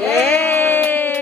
Yay!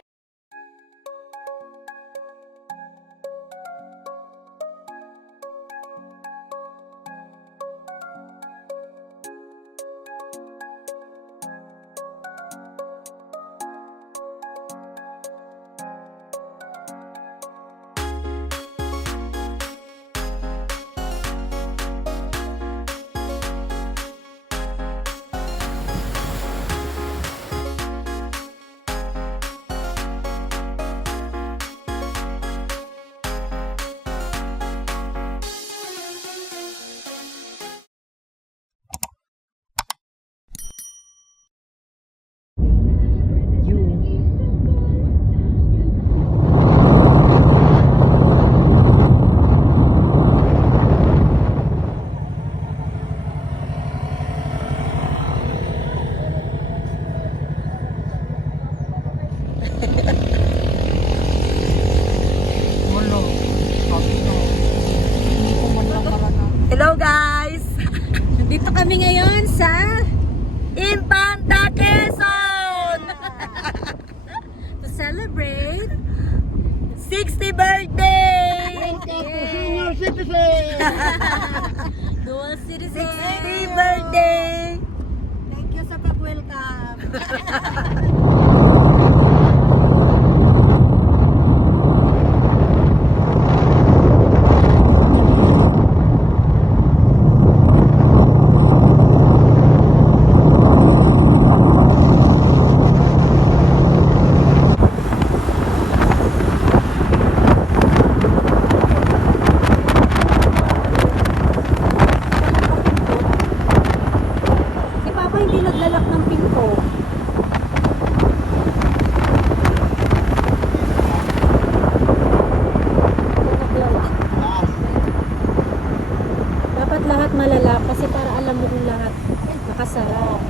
Hello guys! Nandito kami ngayon sa Infanta Quezon! To celebrate 60th birthday! Senior citizen! Dual citizen! 60th birthday! Thank you sa pag-welcome. Si Papa hindi naglalak ng pinto. Dapat lahat malalak kasi para alam mo kung lahat nakasara.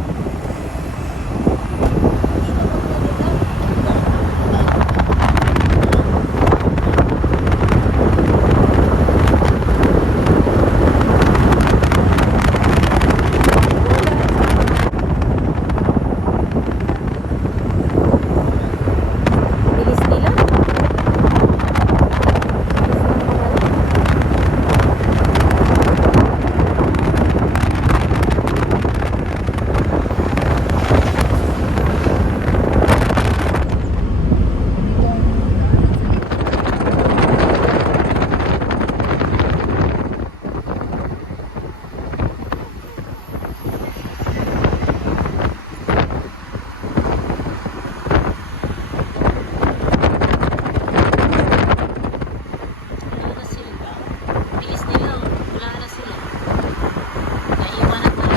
Bilis nila. Wala na sila. Bilis nila. Wala na sila. Naiwan na tayo.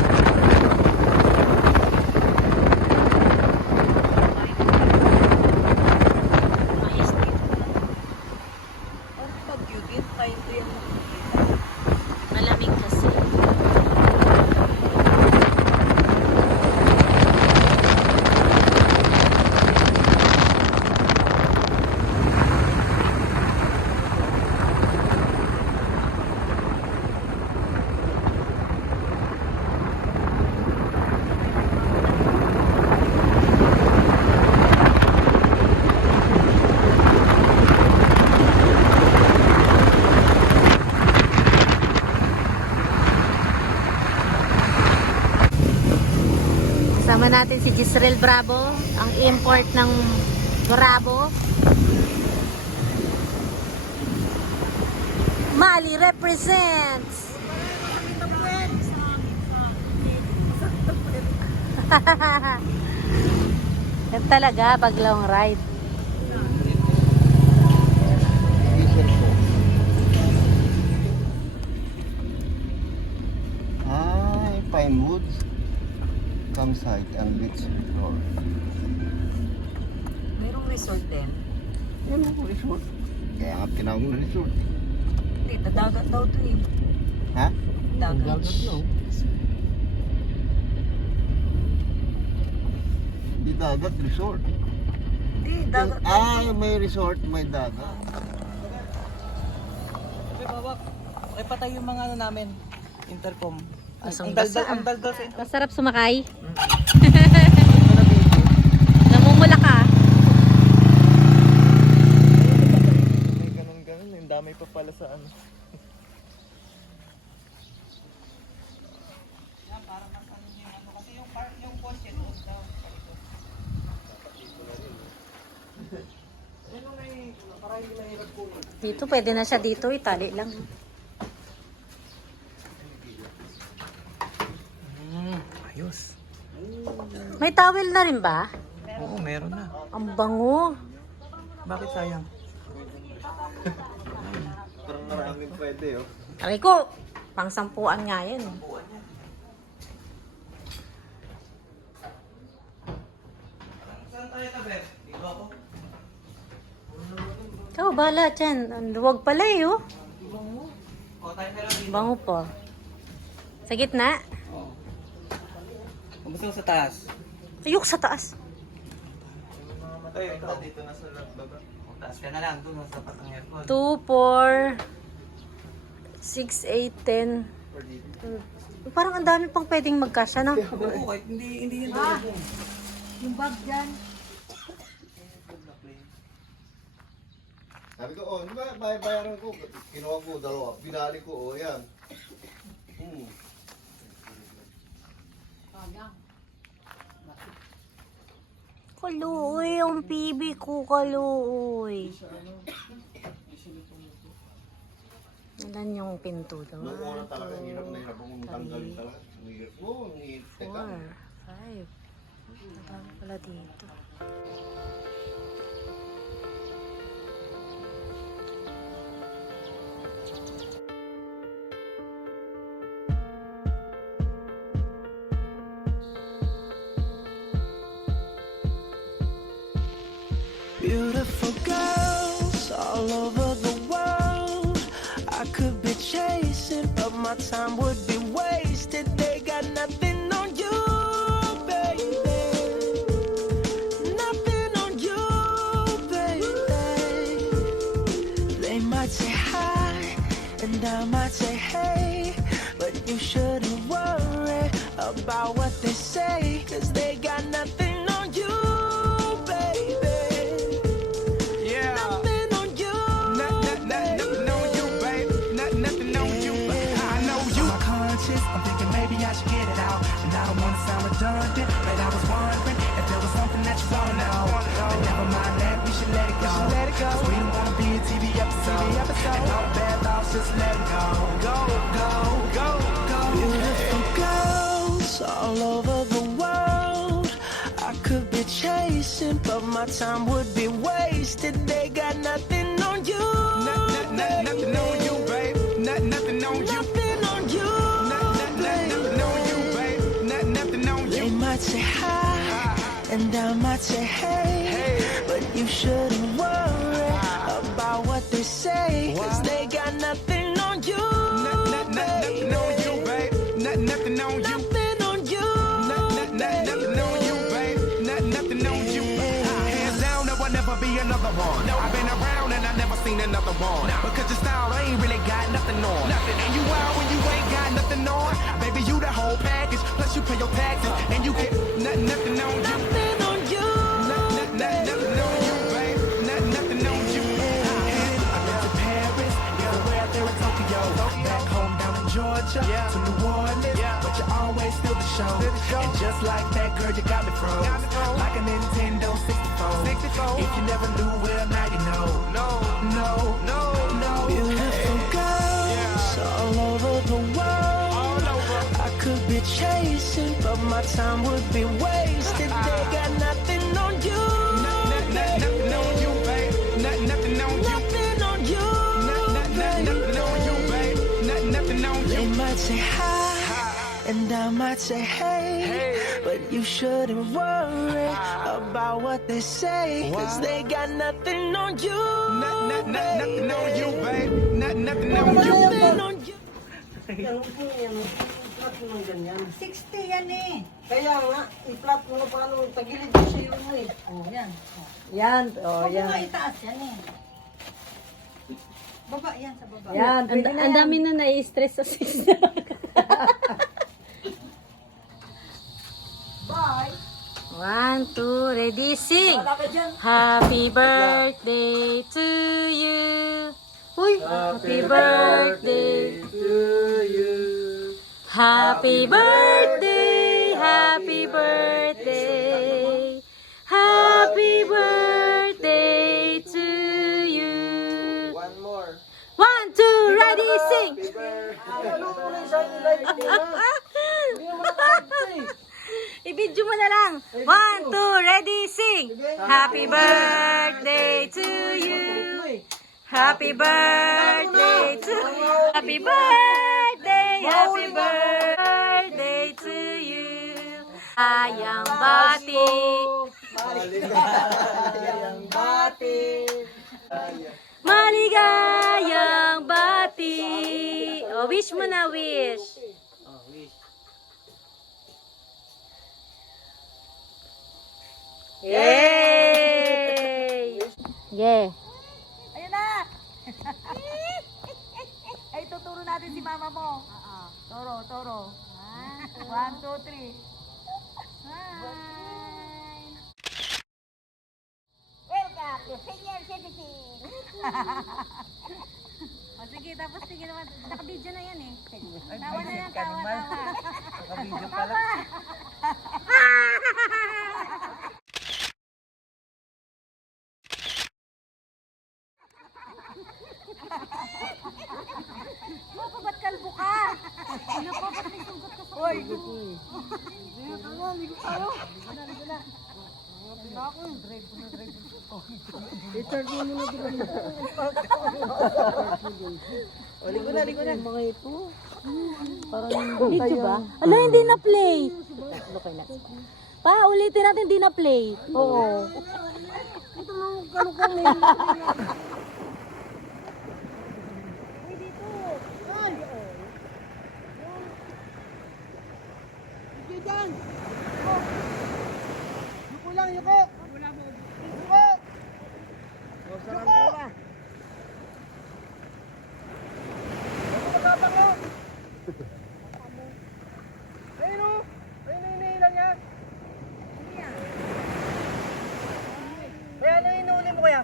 Mais dito. Malamig kasi. Kasama natin si Gisrel Bravo, ang import ng Bravo. Mali represents! Yan talaga pag long ride. Pine Woods campsite and beach resort. Mayroong resort din. Yan ang resort. Kaya nga tinawag na resort. Hindi, dagat daw to eh. Ha? Dagat. Hindi dagat, resort. Hindi, dagat. May resort, may dagat. Okay, bawak. Okay, patay yung mga ano namin. Intercom. Ang daldal sa intercom. Masarap sumakay. Namumula ka. sa ano. Yan, para mas ano yung ano. Kasi yung park, yung poste doon sa palikod. Ano na para hindi mahirap po. Dito, pwede na siya dito. Itali lang. Ayos. May towel na rin ba? Oo, meron na. Ang bango. Bakit sayang? Parang maraming pwede, oh. Aray ko, pang sampuan nga yan. Saan tayo tabi? Dito ako. Ikaw, bahala dyan. Ang luwag pala eh, oh. O, tayo na lang dito. Bango po. Sa gitna. Gusto mo sa taas? Ayok sa taas. Ay, ito. Dito na sa baba. O, taas ka na lang. Doon, sa tapat ng aircon. 2, 4, 6, 8, 10. Parang ang dami pang pwedeng magkasya, no? Oo, kahit hindi yun dalawa. Yung bag dyan. Sabi ko, oh, di ba, bayaran ko. Kinuha ko, dalawa. Binali ko, oh, yan. Kaluoy, ang pibi ko, kaluoy. Ilan yung pinto daw? Nung una talaga, hirap na hirap akong tanggalin talaga. Oo, teka. 4, 5. Ang pala dito. Beautiful girls all over the world. I could be chasing, but my time would be wasted. They got nothing on you, baby. Nothing on you, baby. They might say hi, and I might say hey, but you shouldn't worry about what they say, 'cause they got nothing on you. I'm thinking maybe I should get it out, and I don't wanna sound redundant, but I was wondering if there was something that you wanna know. But never mind that, we should let it go. 'Cause we don't wanna be a TV episode, and all the bad thoughts, just let it go. Go, go, go, go. Beautiful girls all over the world. I could be chasing, but my time would be wasted. They got nothing on you. Nothing on you, babe. Nothing on you. Say hi, and I might say hey, but you shouldn't worry about what they say, 'cause they got nothing on you. Nothing on you, babe. Nothing on you. Nothing on you. Nothing on you, babe. Nothing on you. Hands down, there will never be another one. I've been around and I never seen another one. Because your style ain't really got nothing on. And you wild when you ain't got nothing on. Baby, you the whole package. Plus you pay your taxes and you get nothing on you. Nothing on you. Nothing on you, babe. Nothing on you. I've been to Paris, everywhere there in Tokyo. Back home down in Georgia, to New Orleans, but you always steal the show. And just like that, girl, you got me froze. Like a Nintendo 64. If you never knew, well, now you know. No. Beautiful girls all over the world. I could be chasing, but my time would be wasted. They got nothing on you. Nothing on you, babe. Nothing on you. Nothing on you. Nothing on you, babe. Nothing on you. They might say hi, and I might say hey, but you shouldn't worry about what they say, 'cause they got nothing on you. Nothing on you, babe. Nothing on you. Nothing on you. Ganun po yan. I-flat mo ng ganyan. 60 yan eh. Kaya nga, i-flat mo paano tagilid ko sa iyo mo eh. Oh, yan. Yan, oh Huwag mo nga yan. itaas yan eh. Baba yan sa baba. Yan, pwede na Ang yan. dami na nai-stress sa sister. Bye. 1, 2, ready, sing! Wala ka dyan. Happy birthday to you. Uy, Happy birthday to you. Happy birthday, happy birthday, happy birthday to you. One more. 1, 2, ready, sing! Happy birthday. I-video mo na lang. 1, 2, ready, sing! Happy birthday to you. Happy birthday to you. Happy birthday, happy birthday to you. Ayang bati. Maligayang bati. Maligayang bati. O, wish mo na, wish. Oh, wish. Yay! Yeah. Ayun na! Ay, tuturo natin si mama mo. Toro, toro. 1, 2, 3. Hi! Welcome to senior citizen! O sige, tapos sige naman. Naka-video na yan eh. Tawa na lang, tawa, tawa. Naka-video pala. Papa, ba't kalbo ka? Naku, ba't may sugat ka sa ulo? Ligo na. Mga ito. Parang video ba? Ala, hindi na play. Okay na. Pa, ulitin natin, hindi na play. Oo. Yuko lang, yuko. Yuko. Yuko. Ayun o. Ayun yung iniilan niya. Kaya ano yung inuuli mo kaya?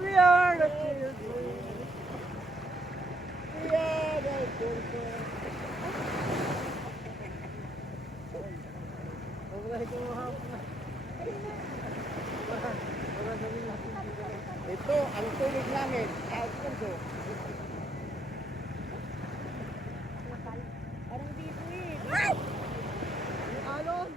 We are the children. We are the children. Ito ang tulig namin sa puso. Parang dito eh. Yung alon.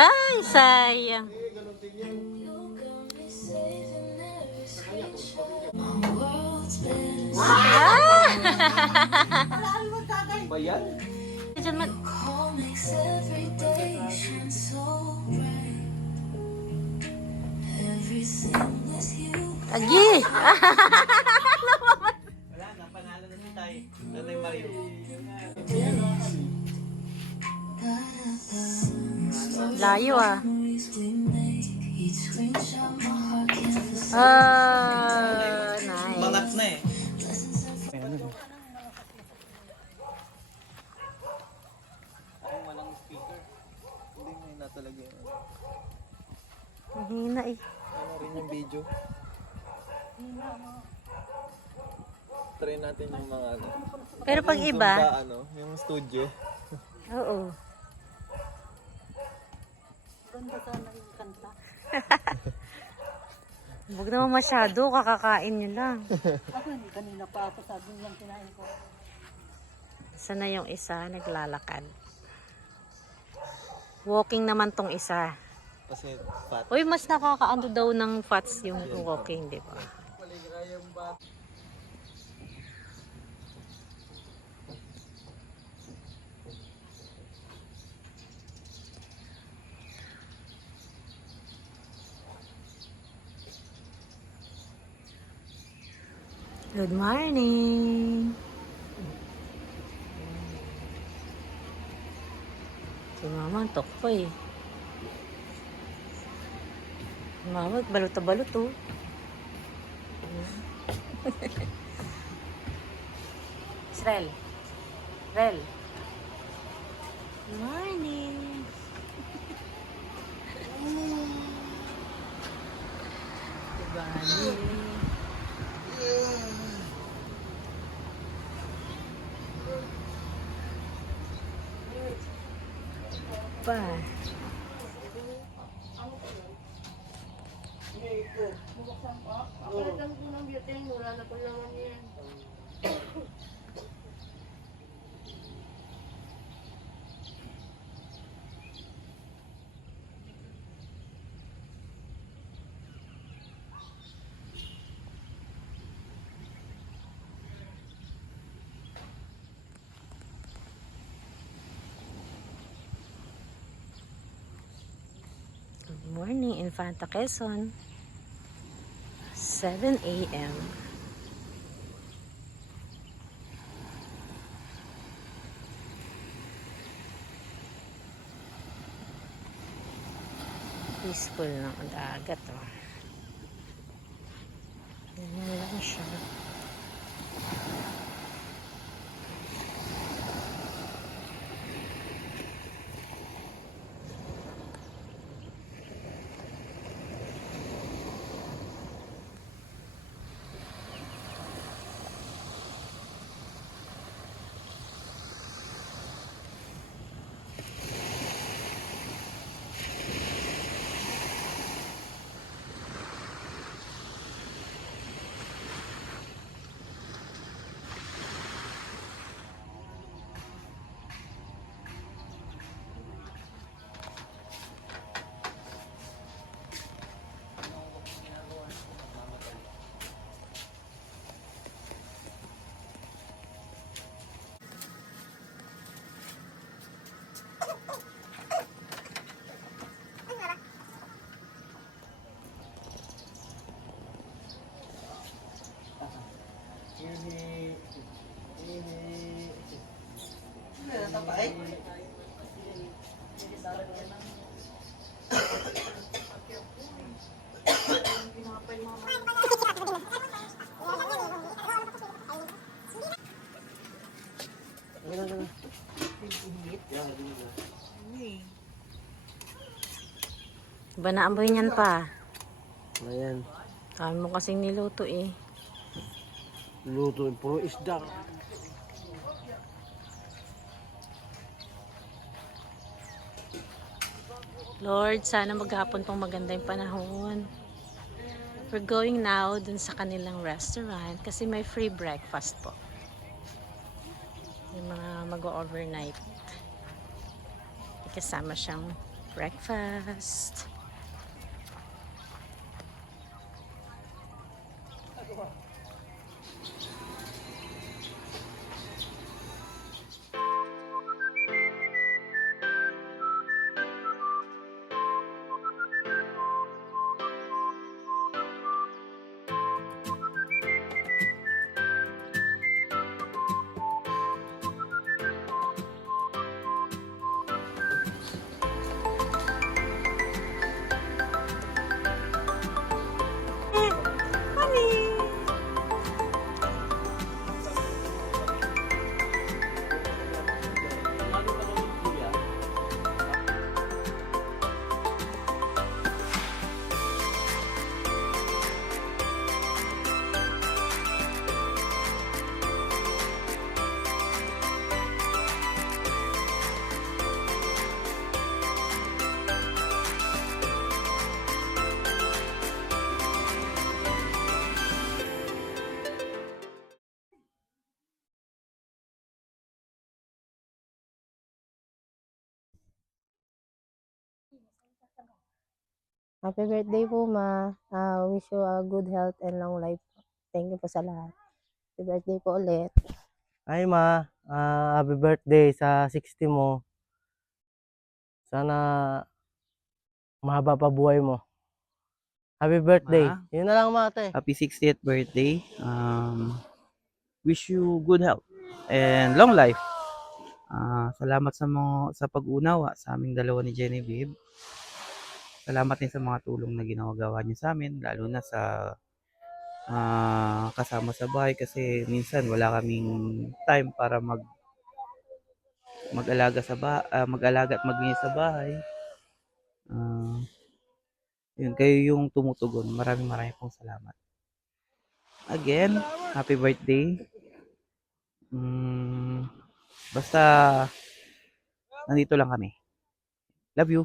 Ay, sayang. Ba yan? Diyan man. Agi! Wala na, panalo na si Tay. Tatay Mario. Layo ah. Nice. Mangat na eh. Ay, walang speaker. Hindi mo na talaga yun. Hina eh. Ano rin yung video? Try natin yung mga ano. Pero pag Yung iba, Zumba, ano, yung studio. oo. Ganda sana yung kanta. Huwag naman masyado, kakakain nyo lang. Ako hindi kanina pa ako sabi niyang kinain ko. Sana yung isa, naglalakad. Walking naman tong isa. Kasi fat. Uy, mas nakakaano daw ng fats yung walking, di ba? Good morning! Si Mama, antok pa eh. Mama, balot na balot oh. Israel. Israel. Good morning. Bali. Pa. Good morning, Infanta Quezon. 7 a.m. Peaceful ng dagat oh. Ganyan lang siya. Ba naamoy niyan pa? Ayan. Kami mo kasing niluto eh. Luto yung puro isda. Lord, sana maghapon pang maganda yung panahon. We're going now dun sa kanilang restaurant kasi may free breakfast po. Yung mga mag-overnight. Kasama siyang breakfast. Happy birthday po, Ma. Wish you a good health and long life. Thank you po sa lahat. Happy birthday po ulit. Ay, ma. Happy birthday sa 60 mo. Sana mahaba pa buhay mo. Happy birthday. Ma? Yun na lang, ma, ate. Happy 60th birthday. Wish you good health and long life. Salamat sa pag-unawa sa aming dalawa ni Genevieve. Salamat din sa mga tulong na ginagawa niyo sa amin, lalo na sa kasama sa bahay kasi minsan wala kaming time para mag-alaga at maglinis sa bahay. Yun, kayo yung tumutugon. Maraming pong salamat. Again, happy birthday. Basta nandito lang kami. Love you.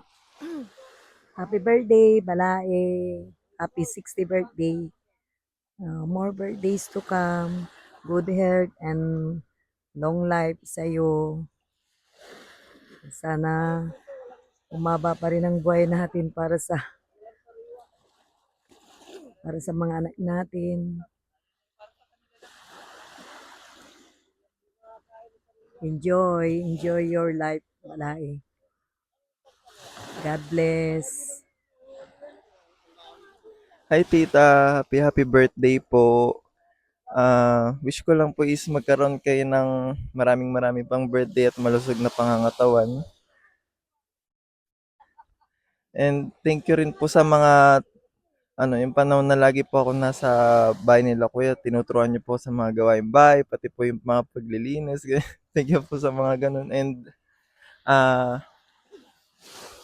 Happy birthday, Balae. Happy 60th birthday. More birthdays to come. Good health and long life sa iyo. Sana umaba pa rin ang buhay natin para sa mga anak natin. Enjoy your life, Balae. God bless. Hi tita, happy birthday po. Wish ko lang po is magkaroon kayo ng marami pang birthday at malusog na pangangatawan. And thank you rin po sa mga yung panahon na lagi po ako nasa bahay nila kuya, tinuturuan niyo po sa mga gawaing bahay, pati po yung mga paglilinis. Thank you po sa mga ganun. And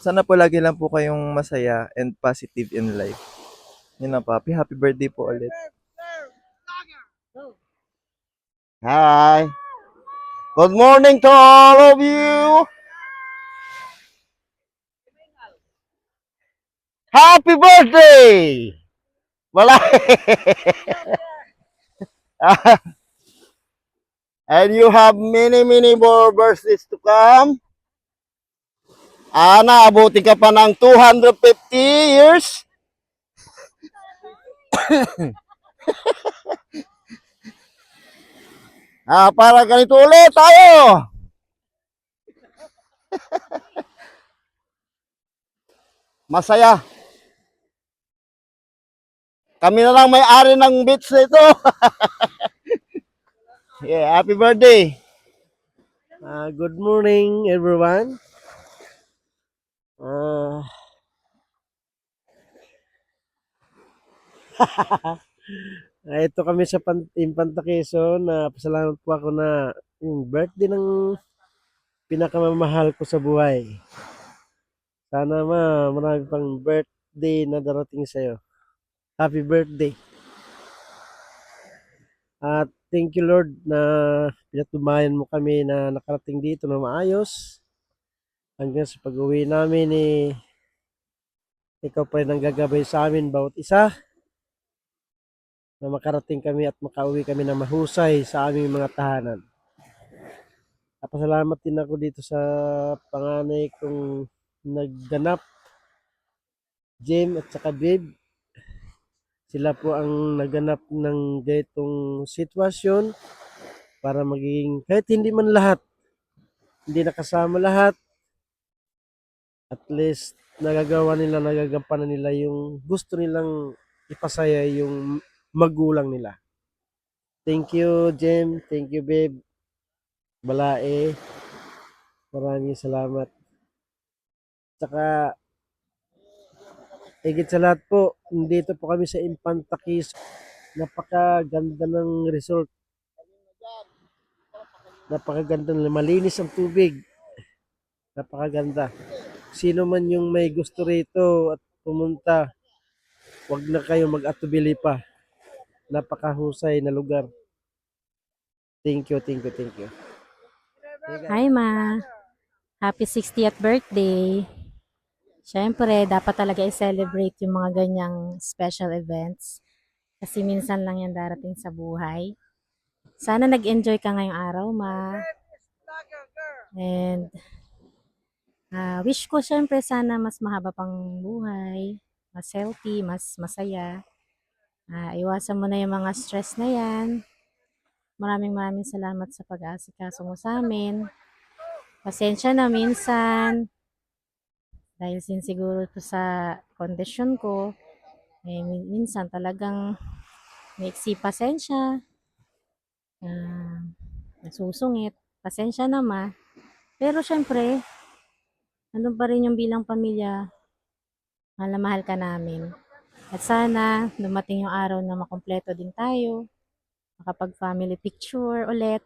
sana po lagi lang po kayong masaya and positive in life. Yun na, papi. Happy birthday po ulit. Hi. Good morning to all of you. Happy birthday. Wala. And you have many more birthdays to come. Naabuti ka pa ng 250 years. Para ganito ulit tayo. Masaya. Kami na lang may-ari ng beach na ito. Yeah, happy birthday. Good morning, everyone. Ito kami sa Infanta Quezon. Pasalamat po ako na yung birthday ng pinakamamahal ko sa buhay. Sana marami pang birthday na darating sa'yo. Happy birthday. At thank you Lord na pinatubayan mo kami na nakarating dito na maayos. Hanggang sa pag-uwi namin ikaw pa rin ang gagabay sa amin bawat isa. Na makarating kami at makauwi kami na mahusay sa aming mga tahanan. Pasalamat din ako dito sa panganay kong nagganap, Jim at saka Babe. Sila po ang naganap ng ganitong sitwasyon para maging, kahit hindi man lahat, hindi nakasama lahat, at least nagagampanan nila yung gusto nilang ipasaya yung magulang nila. Thank you, Jem. Thank you, Babe. Balae. Maraming salamat. Saka, higit sa lahat po, dito po kami sa Infanta Quezon. Napakaganda ng resort. Napakaganda, malinis ang tubig. Napakaganda. Sino man yung may gusto rito at pumunta, wag na kayo mag-atubili pa. Napakahusay na lugar. Thank you. Hi, Ma. Happy 60th birthday. Siyempre, dapat talaga i-celebrate yung mga ganyang special events. Kasi minsan lang yan darating sa buhay. Sana nag-enjoy ka ngayong araw, Ma. And wish ko siyempre sana mas mahaba pang buhay. mas healthy, mas masaya. Iwasan mo na yung mga stress na yan. Maraming salamat sa pag-aasikaso mo sa amin. Pasensya na minsan. Dahil siguro to sa kondisyon ko, minsan talagang maiksi pasensya. Nasusungit. Pasensya na ma. Pero syempre, nandun pa rin yung bilang pamilya. Mahal na mahal ka namin. At sana dumating yung araw na makompleto din tayo. Makapag family picture ulit.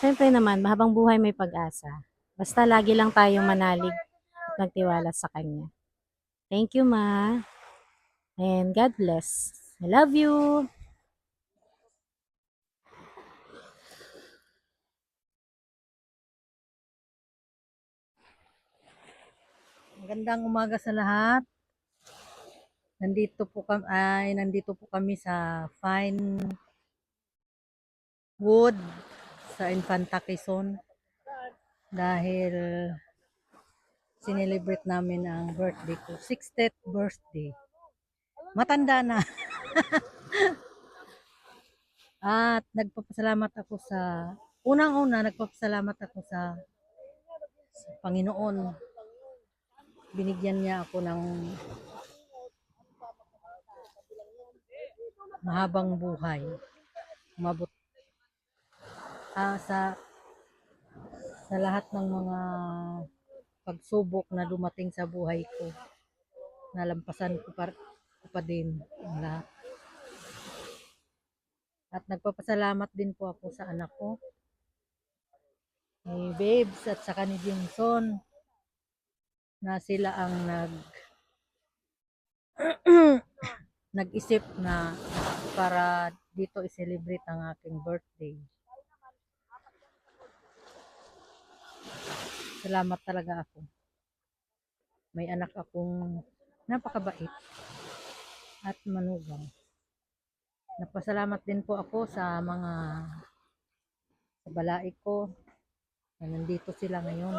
Siyempre naman, mahabang buhay may pag-asa. Basta lagi lang tayong manalig at magtiwala sa Kanya. Thank you, Ma. And God bless. I love you. Magandang umaga sa lahat. Nandito po kami sa Fine Wood sa Infanta Quezon dahil sinelebrate namin ang birthday ko, 60th birthday. Matanda na. At nagpapasalamat ako sa nagpapasalamat ako sa Panginoon. Binigyan niya ako ng mahabang buhay. Umabot sa lahat ng mga pagsubok na dumating sa buhay ko. Nalampasan ko pa din ang lahat. At nagpapasalamat din po ako sa anak ko, ni Babes at saka ni Jimson, na sila ang nag-isip na para dito i-celebrate ang aking birthday. Salamat talaga ako. May anak akong napakabait at manugang. Nagpasalamat din po ako sa mga balai ko na nandito sila ngayon.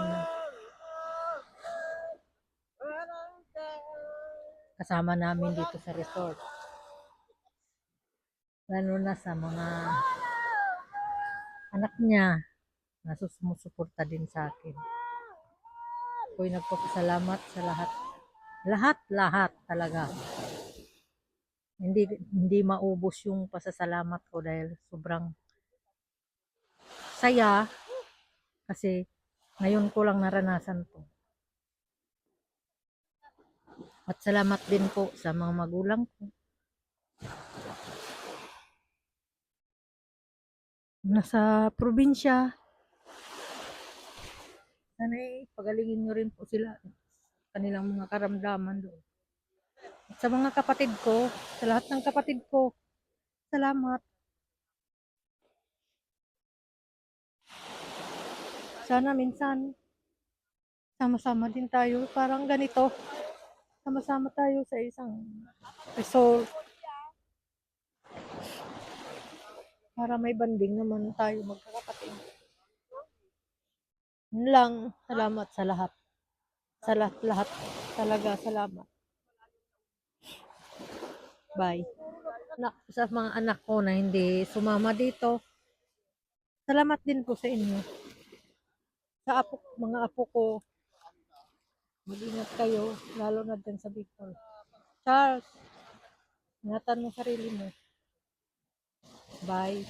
Kasama namin dito sa resort. Lalo na sa mga anak niya na sumusuporta din sa akin. Ako'y nagpapasalamat sa lahat. Lahat talaga. Hindi maubos yung pasasalamat ko dahil sobrang saya kasi ngayon ko lang naranasan to. At salamat din po sa mga magulang ko. Nasa probinsya. Sana'y pagalingin nyo rin po sila kanilang mga karamdaman doon. At sa mga kapatid ko, sa lahat ng kapatid ko, salamat. Sana minsan, sama-sama din tayo. Parang ganito. Sama-sama tayo sa isang resort. Para may banding naman tayo magkakapatid. Yun lang. Salamat sa lahat. Sa lahat. Talaga salamat. Bye. Sa mga anak ko na hindi sumama dito, salamat din po sa inyo. Sa mga apo ko, mag-ingat kayo, lalo na dyan sa Bicol. Charles, ingatan mo sarili mo. Bye.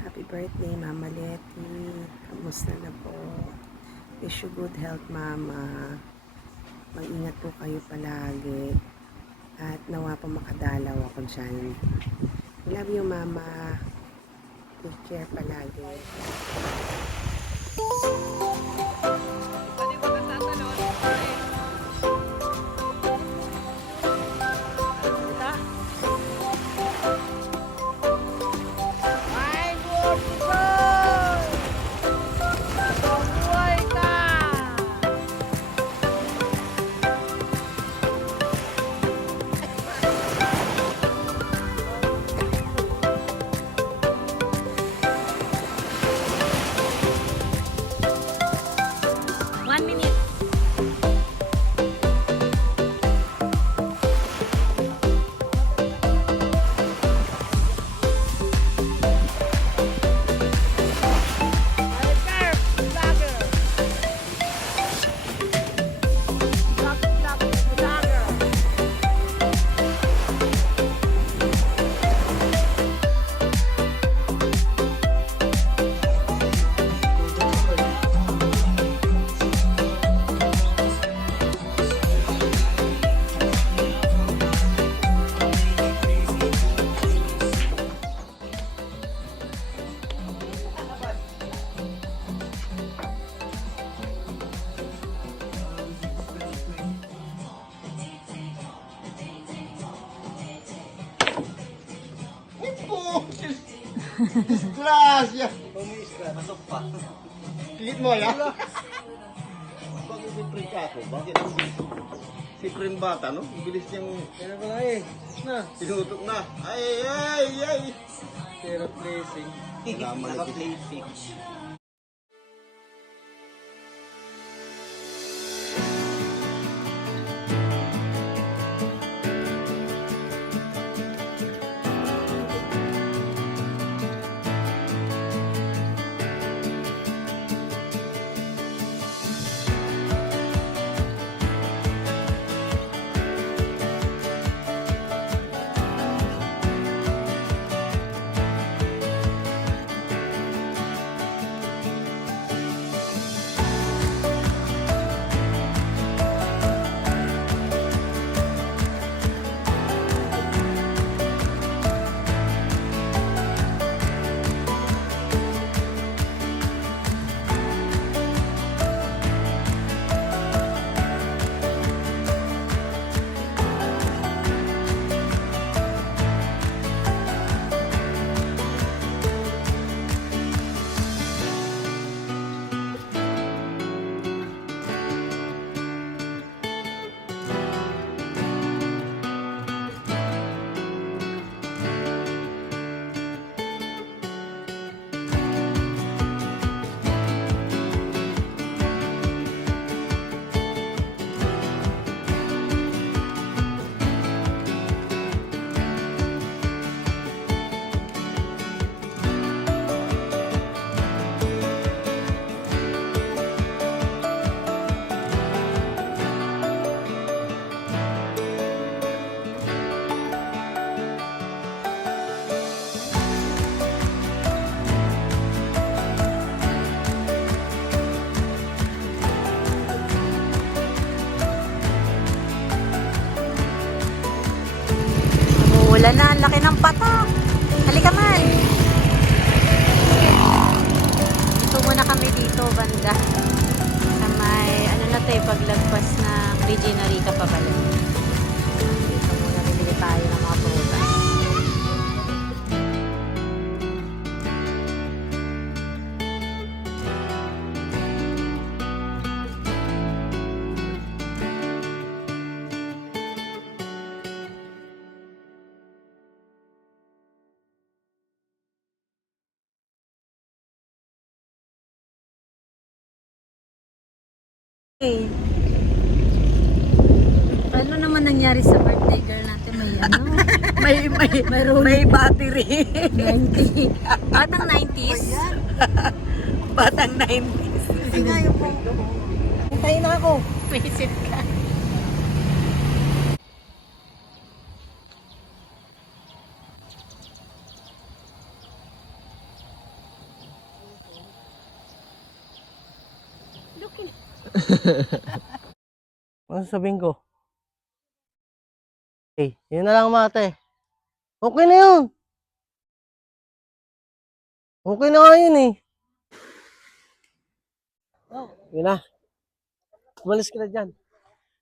Happy birthday, Mama Letty. Kamusta na po? Wish you good health, Mama. Mag-ingat po kayo palagi. At nawa pa makadalaw ako dyan. Love you, Mama. Take care palagi. Disgrasya! Pasok pa. Kilit mo, ya? Bakit siyempre ka ako? Bakit ang bilis? Siyempre yung bata, no? Ang bilis niyang... Kaya pala eh. Na. Sinutok na. Ay! Pero placing. Naka-placing. Umuulan na, ang laki ng patak. Halika man. Ito muna kami dito, banda. Sa may, ano na tayo, paglagpas ng Regina Rica pabalik. Dito muna bibili tayo ng mga prutas. Ano naman nangyari sa birthday girl natin? May ano? may battery. 90. Batang 90s? Batang 90s. Kasi nga yung phone ko. Hintayin na ako. Visit ka. Ano sabihin ko? Yun na lang mate. Okay na yun. Okay na nga yun eh. Yun na. Umalis ka na dyan.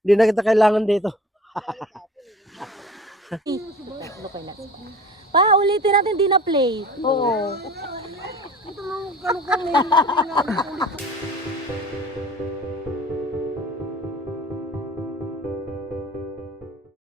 Hindi na kita kailangan dito. Pa, ulitin natin, di na play. Oo. Ito lang, ano kami.